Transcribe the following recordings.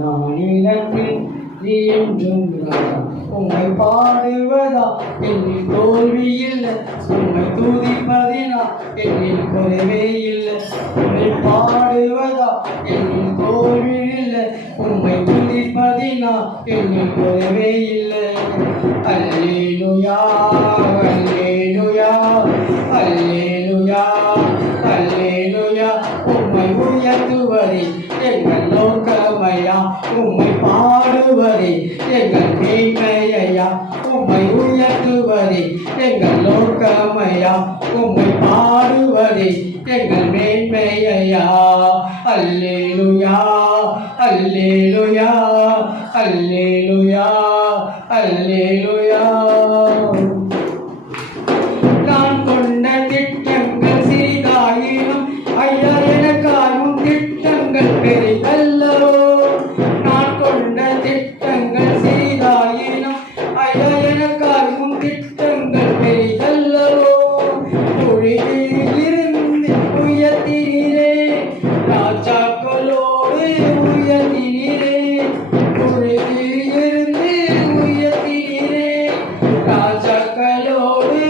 நான் இடத்தில் நீ என்றும் ராஜா. உம்மை பாடுவதா என்னில் தோல்வி இல்லை, உம்மை துதிப்பதினா என்னில் குறைவே இல்லை. உம்மை பாடுவதா என்னில் தோல்வி இல்லை, உம்மை துதிப்பதினா என்னில் குறைவே இல்லை. அல்லேலூயா அல்லேலூயா அல்லேலூயா அல்லேலூயா. உம்மை உயர்த்துவதே எங்கள் நோக்கமையா, உம்மை பாடுவதே எங்கள் மேன்மையா. உம்மை உயர்த்துவதே எங்கள் நோக்கமையா, உம்மை பாடுவதே எங்கள் மேன்மையா. அல்லேலூயா அல்லேலூயா அல்லேலூயா அல்லேலூயா. நான் கொண்ட திட்டங்கள் சிறிதாயினும் ஐயா எனக்காயும் திட்டங்கள் பெரிதல்லவோ. நான் கொண்ட திட்டங்கள் சிறிதாயினும் ஐயா எனக்காயும் திட்டங்கள் பெரிதல்லவோ. பொழிலிருந்து உயர்த்தினீரே, ராஜாக்களோடு உயர்த்தினீரே. பொழிலிருந்து உயர்த்தினீரே, ராஜாக்களோடு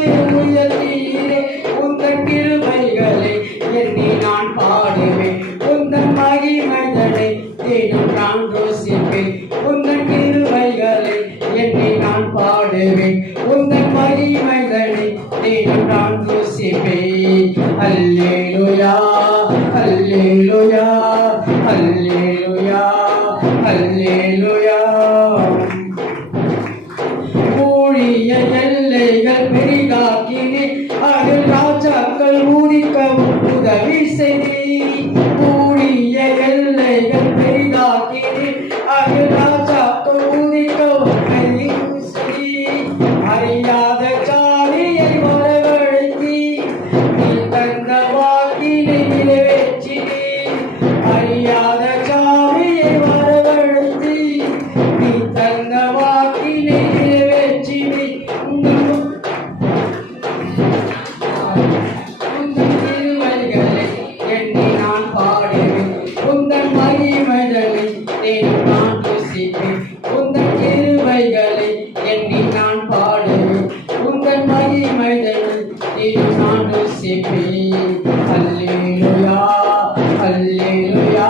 உயர்த்தினீரே. உந்தன் கிருபைகளை எண்ணி நான் பாடுவேன், உந்தன் மகிமைகளை தேடும் நான் ரோசிப்பேன். உந்தன் கிருபைகளை எண்ணி நான் பாடுவேன், உந்தன் மகிமைகளை தேடும் நான் ரோசிப்பேன். அல்லேலூயா அல்லேலூயா அல்லேலூயா அல்லேலூயா. ஊழிய எல்லைகள் பெரிதாக்கினே, அதில் ராஜாக்கள் ஊதிக்கவும் உதவி செய்தீர். ஊழிய எல்லைகள் பெரிதாக்கினே, அதில் ராஜாக்கள் ஊதிக்கவும் உதவி செய்தீர். அறியாத ஜாதியை வரவழைத்தீர், நீ தந்த வாக்கினை நிறைவேற்றினீர். அறியாத ஜாதியை வரவழைத்தீர், நீ தந்த வாக்கினை நிறைவேற்றினீர். உந்தன் திருவழிகளை எண்ணி நான் பாடுவேன், உந்தன் மகிமைகளை தேடும் நான் ருசிப்பேன். உந்தன் கிருபைகளை எண்ணி நான் பாடுவேன், உந்தன் மகிமைகளை தேடும் நான் ருசிப்பேன். அல்லேலூயா அல்லேலூயா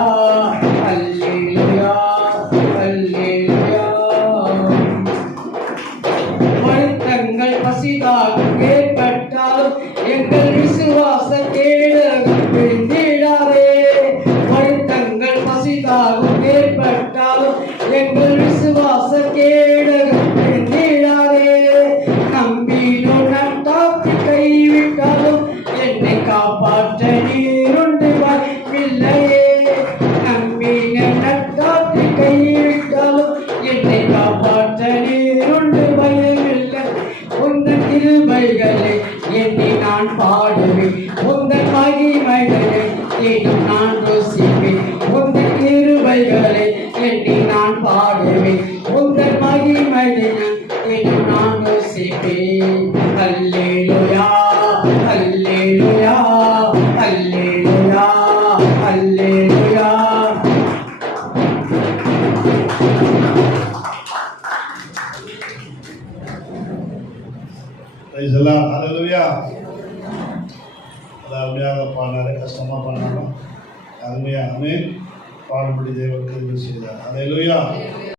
அல்லேலூயா அல்லேலூயா. வருத்தங்கள் பசிதாகம் ஏற்பட்டாலும் எங்கள் விசுவாச கேடகம் பிடித்திடாதே. வருத்தங்கள் பசிதாகம் ஏற்பட்டாலும் எங்கள் விசுவாச கேடகம் பிடித்திடாதே. நம்பினோ நட்டாக்கு கைவிட்டாலும் என்னை காப்பாற்ற நீருண்டு வாய்ப்பில்லையே. நம்பின நட்டாக்கு கைவிட்டாலும் என்னை காப்பாற்ற நீருண்டு பயமில்லை. உந்தன் கிருபைகளை எண்ணி நான் பாடுவேன், உந்தன் மகிமைகளை தேடும் நான் ருசிப்பேன். உந்தன் கிருபைகளை எண்ணி நான் பாடுவேன், உந்தன் மகிமைகளை தேடும் நான் ருசிப்பேன். அல்லேலூயா அல்லேலூயா அல்லேலூயா அல்லேலூயா. Praise the Lord. ஹல்லேலூயா. அருமையாக பாடினாரு, கஷ்டமா பண்ணாலும் அருமையாக ஆமென் பாடும்படி தேவன் கிருபை செய்தார். ஹல்லேலூயா.